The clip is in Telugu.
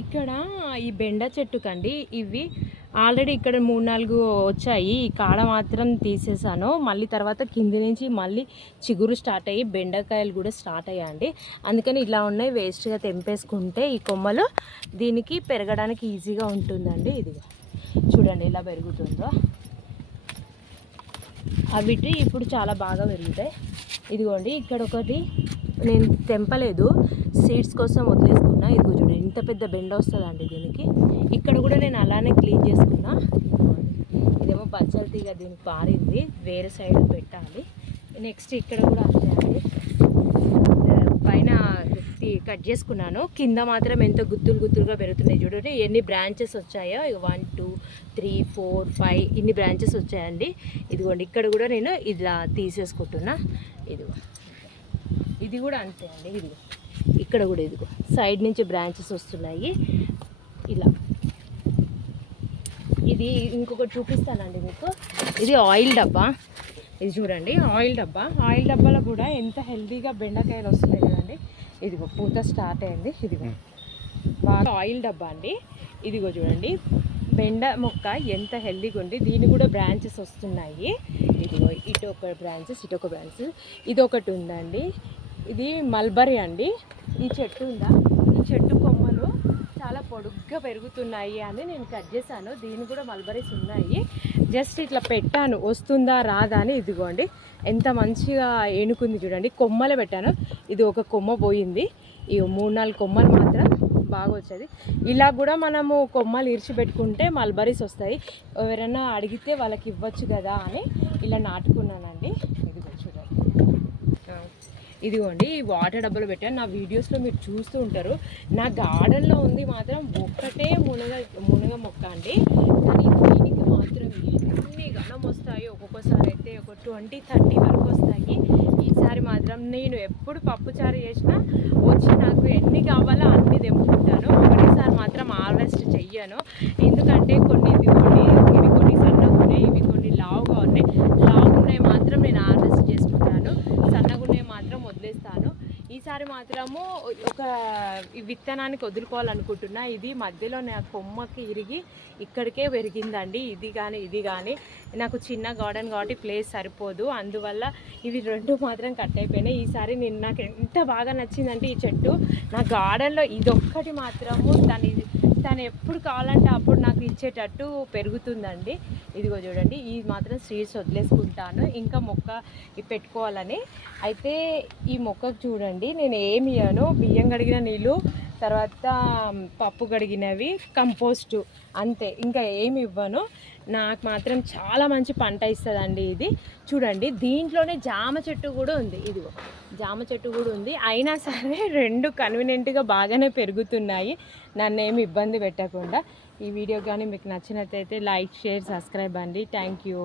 ఇక్కడ ఈ బెండ చెట్టుకండి ఇవి ఆల్రెడీ ఇక్కడ 3-4 వచ్చాయి. ఈ కాడ మాత్రం తీసేసాను. మళ్ళీ తర్వాత కింది నుంచి మళ్ళీ చిగురు స్టార్ట్ అయ్యి బెండకాయలు కూడా స్టార్ట్ అయ్యాయండి. అందుకని ఇలా ఉన్నాయి, వేస్ట్గా తెంపేసుకుంటే ఈ కొమ్మలు దీనికి పెరగడానికి ఈజీగా ఉంటుందండి. ఇది చూడండి ఎలా పెరుగుతుందో. అవిటి ఇప్పుడు చాలా బాగా పెరుగుతాయి. ఇదిగోండి ఇక్కడ ఒకటి నేను తెంపలేదు, సీడ్స్ కోసం వదిలేసుకున్నా. ఇదిగో చూడండి ఇంత పెద్ద బెండ వస్తుందండి దీనికి. ఇక్కడ కూడా నేను అలానే క్లీన్ చేసుకున్నా. ఇదేమో బచ్చల తీగ దీనికి పారింది, వేరే సైడ్ పెట్టాలి. నెక్స్ట్ ఇక్కడ కూడా అంతే అండి, పైన కట్ చేసుకున్నాను. కింద మాత్రం ఎంతో గుత్తులుగా పెరుగుతున్నాయి. చూడండి ఎన్ని బ్రాంచెస్ వచ్చాయో, 1 2 3 4 5 ఇన్ని బ్రాంచెస్ వచ్చాయండి. ఇదిగోండి ఇక్కడ కూడా నేను ఇలా తీసేసుకుంటున్నా. ఇది కూడా అంతే అండి. ఇదిగో ఇక్కడ కూడా ఇదిగో సైడ్ నుంచి బ్రాంచెస్ వస్తున్నాయి ఇలా. ఇది ఇంకొకటి చూపిస్తానండి మీకు. ఇది ఆయిల్ డబ్బా. ఇది చూడండి ఆయిల్ డబ్బాలో కూడా ఎంత హెల్తీగా బెండకాయలు వస్తున్నాయి కదండి. ఇదిగో పూత స్టార్ట్ అయింది. ఇదిగో బాగా ఆయిల్ డబ్బా అండి. ఇదిగో చూడండి బెండ మొక్క ఎంత హెల్తీగా ఉంది. దీని కూడా బ్రాంచెస్ వస్తున్నాయి. ఇదిగో ఇటు ఒక బ్రాంచెస్, ఇటు ఒక బ్రాంచెస్. ఇది ఒకటి ఉందండి, ఇది మల్బరీ అండి. ఈ చెట్టు ఉందా, ఈ చెట్టు కొమ్మలు చాలా పొడుగ్గా పెరుగుతున్నాయి అని నేను కట్ చేశాను. దీని కూడా మల్బరీస్ ఉన్నాయి. జస్ట్ ఇట్లా పెట్టాను, వస్తుందా రాదా అని. ఇదిగోండి ఎంత మంచిగా ఏనుకుంది చూడండి. కొమ్మలే పెట్టాను, ఇది ఒక కొమ్మ పోయింది. ఈ 3-4 కొమ్మలు మాత్రం బాగా వచ్చేది. ఇలా కూడా మనము కొమ్మలు ఇరిచిపెట్టుకుంటే మల్బరీస్ వస్తాయి. ఎవరైనా అడిగితే వాళ్ళకి ఇవ్వచ్చు కదా అని ఇలా నాటుకున్నానండి. ఇదిగో చూడండి, ఇదిగోండి ఈ వాటర్ డబ్బాలో పెట్టాను. నా వీడియోస్లో మీరు చూస్తూ ఉంటారు. నా గార్డెన్లో ఉంది మాత్రం ఒక్కటే మునగ మొక్క అండి. కానీ దీనికి మాత్రం ఎన్ని గణం వస్తాయో, ఒక్కొక్కసారి అయితే ఒక 20-30 వరకు వస్తాయి. ఈసారి మాత్రం నేను ఎప్పుడు పప్పుచారు చేసినా వచ్చి నాకు ఎన్ని కావాలో అన్ని తెంపుకుంటాను. ఒకటేసారి మాత్రం హార్వెస్ట్ చెయ్యను. ఎందుకంటే కొన్ని ఇవి కొన్ని సన్నగా ఉన్నాయి, ఇవి కొన్ని లావుగా ఉన్నాయి. లావుగా ఉన్నాయి మాత్రం నేను హార్వెస్ట్ చేసుకుంటాను, సన్నగా ఉన్నాయి మాత్రం వదిలేస్తాను. ఈసారి మాత్రము ఒక విత్తనానికి వదులుకోవాలనుకుంటున్నా. ఇది మధ్యలో నా కొమ్మకి ఇరిగి ఇక్కడికే పెరిగిందండి. ఇది కానీ నాకు చిన్న గార్డెన్ కాబట్టి ప్లేస్ సరిపోదు, అందువల్ల ఇవి 2 మాత్రం కట్ అయిపోయినాయి. ఈసారి నాకు ఎంత బాగా నచ్చిందంటే ఈ చెట్టు, నా గార్డెన్లో ఇదొక్కటి మాత్రము తను ఎప్పుడు కావాలంటే అప్పుడు నాకు ఇచ్చేటట్టు పెరుగుతుందండి. ఇదిగో చూడండి, ఈ మాత్రం సీడ్స్ వదిలేసుకుంటాను ఇంకా మొక్క పెట్టుకోవాలని. అయితే ఈ మొక్కకు చూడండి నేను ఏమి ఇయ్యను, బియ్యం కడిగిన నీళ్ళు, తర్వాత పప్పు కడిగినవి, కంపోస్టు, అంతే, ఇంకా ఏమి ఇవ్వను. నాకు మాత్రం చాలా మంచి పంట ఇస్తుందండి ఇది. చూడండి దీంట్లోనే జామ చెట్టు కూడా ఉంది. ఇదిగో జామ చెట్టు కూడా ఉంది. అయినా సరే 2 కన్వీనియంట్గా బాగానే పెరుగుతున్నాయి, నన్ను ఏమి ఇబ్బంది పెట్టకుండా. ఈ వీడియో కానీ మీకు నచ్చినట్లయితే లైక్, షేర్, సబ్స్క్రైబ్ అండి. Thank you.